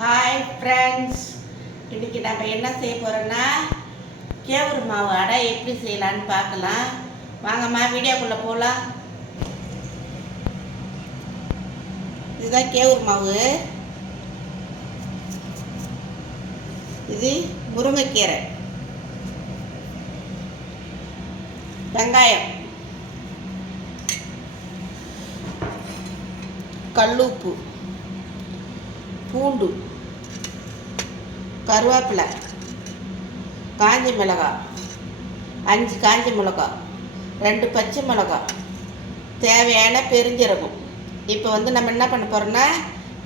Hi friends இன்னைக்கு நம்ம என்ன செய்ய போகிறோன்னா கேவுரு மாவு அடை எப்படி செய்யலான்னு பார்க்கலாம். வாங்கம்மா வீடியோக்குள்ளே போகலாம் இதுதான் கேவுரு மாவு. இது முருங்கைக்கீரை. வெங்காயம். கல்லுப்பு. பூண்டு கருவேப்பிலை காஞ்ச மிளகாய் அஞ்சு காஞ்ச மிளகாய் ரெண்டு பச்சை மிளகாய் தேவையான பெருஞ்சீரகம். இப்போ வந்து நம்ம என்ன பண்ண போகிறோம்னா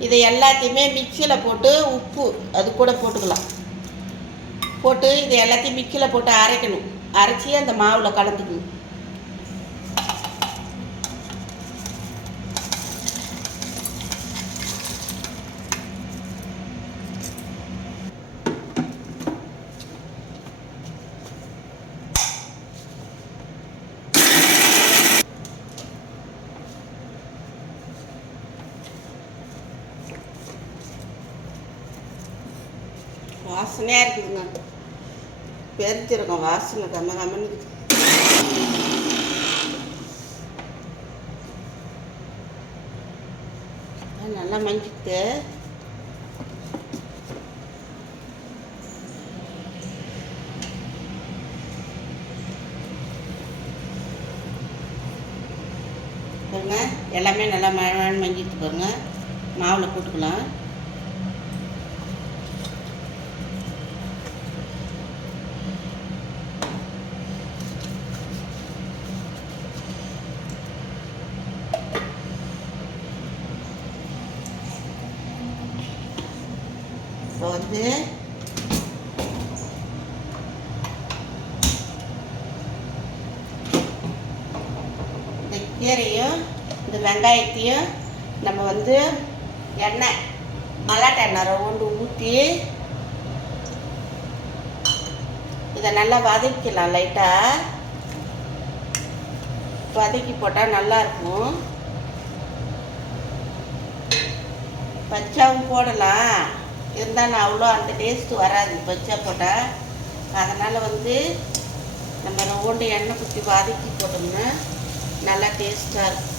இதை எல்லாத்தையுமே மிக்சியில் போட்டு உப்பு அது கூட போட்டுக்கலாம். போட்டு இது எல்லாத்தையும் மிக்சியில் போட்டு அரைக்கணும். அரைச்சி அந்த மாவில் கலந்துக்கணும். வாசனையாக இருக்குதுங்க பெருத்திருக்கோம் வாசனை கம்ம கம்மன்னு நல்லா மஞ்சிட்டு. பாருங்க எல்லாமே நல்லா மழை மழை மஞ்சிட்டு பாருங்க. மாவில் போட்டுக்கலாம். வந்து இந்த கீரையும் இந்த வெங்காயத்தையும் நம்ம வந்து எண்ணெய் மல்லாட்டை எண்ணெய் ரவுண்டு ஊற்றி இதை நல்லா வதக்கிக்கலாம் லைட்டாக வதக்கி போட்டால் நல்லாயிருக்கும் பச்சாவும் போடலாம். இருந்தாலும் அவ்வளோ அந்த டேஸ்ட்டு வராது பச்சா போட்டால் அதனால் வந்து நம்ம ரவுண்டு எண்ணெய் குத்தி வதக்கி போட்டோம்னா நல்லா டேஸ்ட்டாக இருக்கும்.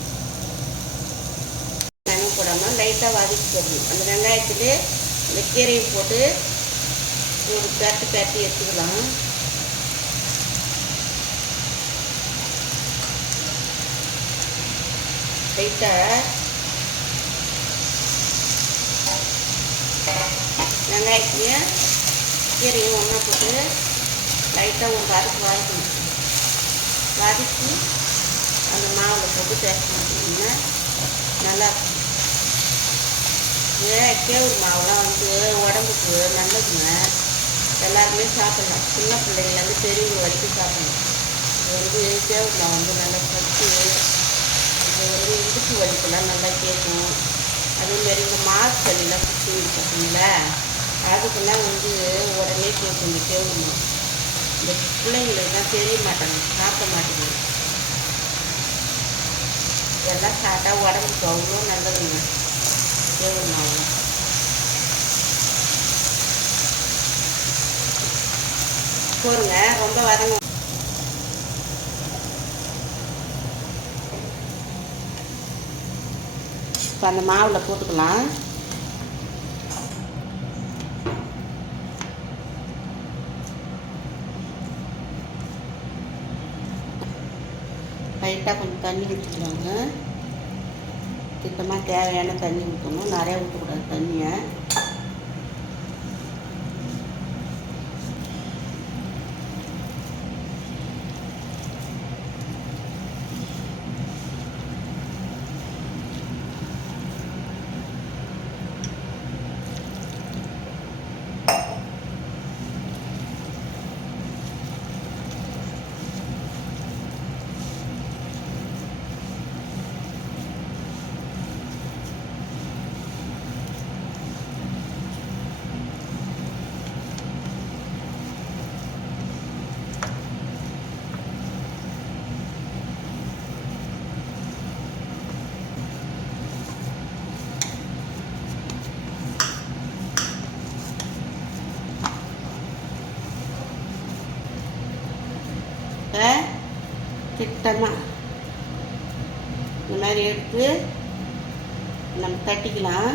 தண்ணி போடாமல் லைட்டாக வதக்கி போடணும். அந்த வெங்காயத்துலேயே இந்த கீரையை போட்டு ஒரு பேட்டு பேட்டி எடுத்துக்கலாம். லைட்டாக வெங்காயத்தையும் கீரையும் ஒன்றா போட்டு லைட்டாக ஒரு வதக்கு வதக்கணும். வதக்கி அந்த மாவில் போட்டு பேச மாட்டீங்கன்னா நல்லா இருக்கும். ஏன் கேவுரு மாவுலாம் வந்து உடம்புக்கு நல்லதுங்க. எல்லாருமே சாப்பிடலாம். சின்ன பிள்ளைங்கலேருந்து பெரியவங்க வரைக்கும் சாப்பிடலாம். இது வந்து கேவுர் மாவு வந்து நல்லா சத்து இது வந்து இடுப்பு வலிக்கெல்லாம் நல்லா கேட்கும். அதேமாரி இந்த மாசு சளிலாம் சுற்றி பார்த்தீங்களா அதுக்கெல்லாம் வந்து உடனே கேட்கும் இந்த கேவுரு இந்த பிள்ளைங்களுக்கு தான் தெரிய மாட்டாங்க சாப்பிட மாட்டேங்குது. இதெல்லாம் சாப்பிட்டா உடம்புக்கு அவ்வளோ நல்லதுங்க. கேவுரு அவ்வளோ போருங்க ரொம்ப வரங்க. இப்போ அந்த மாவில் போட்டுக்கலாம். லைட்டாக கொஞ்சம் தண்ணி ஊற்றிக்கலாங்க திட்டமாக தேவையான தண்ணி ஊற்றணும் நிறையா ஊற்றக்கூடாது தண்ணியை. இப்போ திட்டமாக இந்த மாதிரி எடுத்து நம்ம தட்டிக்கலாம்.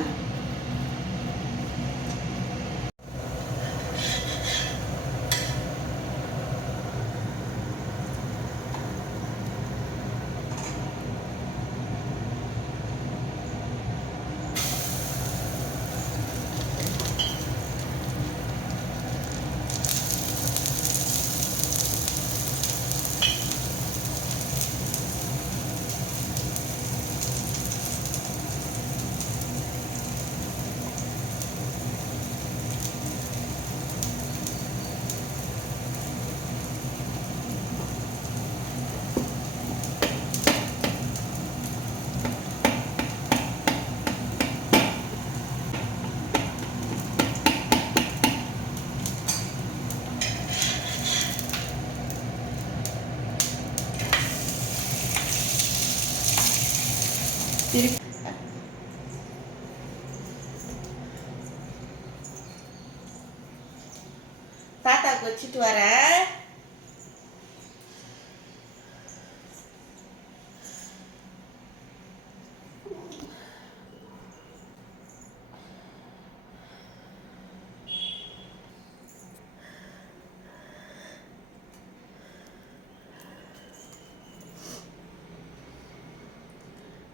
தாத்தாக்கு வச்சுட்டு வரேன்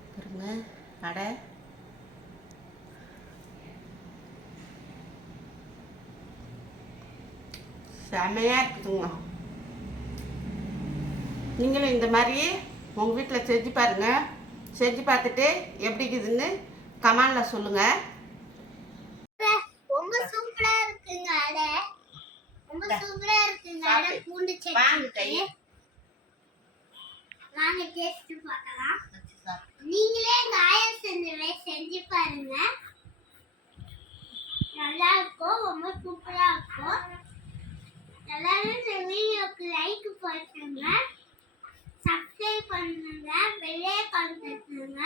பாருங்க அடை. செமையாக இருக்குதுங்க. நீங்களும் இந்த மாதிரி உங்கள் வீட்டில் செஞ்சு பாருங்க. செஞ்சு பார்த்துட்டு எப்படி இருக்குதுன்னு கமெண்டில் சொல்லுங்கள் ரொம்ப சூப்பரா இருக்குங்க அடை. ரொம்ப சூப்பரா இருக்குங்க அடை. பூண்டு. சட்னி. வாங்க டேஸ்ட் பார்க்கலாம். நீங்களே எங்க ஆயா செஞ்சவை செஞ்சு பாருங்க. நல்லா இருக்கும் ரொம்ப சூப்பரா இருக்கும். எல்லாரும் இந்த வீடியோக்கு லைக் பண்ணுங்க சப்ஸ்கிரைப் பண்ணுங்க. வெளியே கண்டுங்க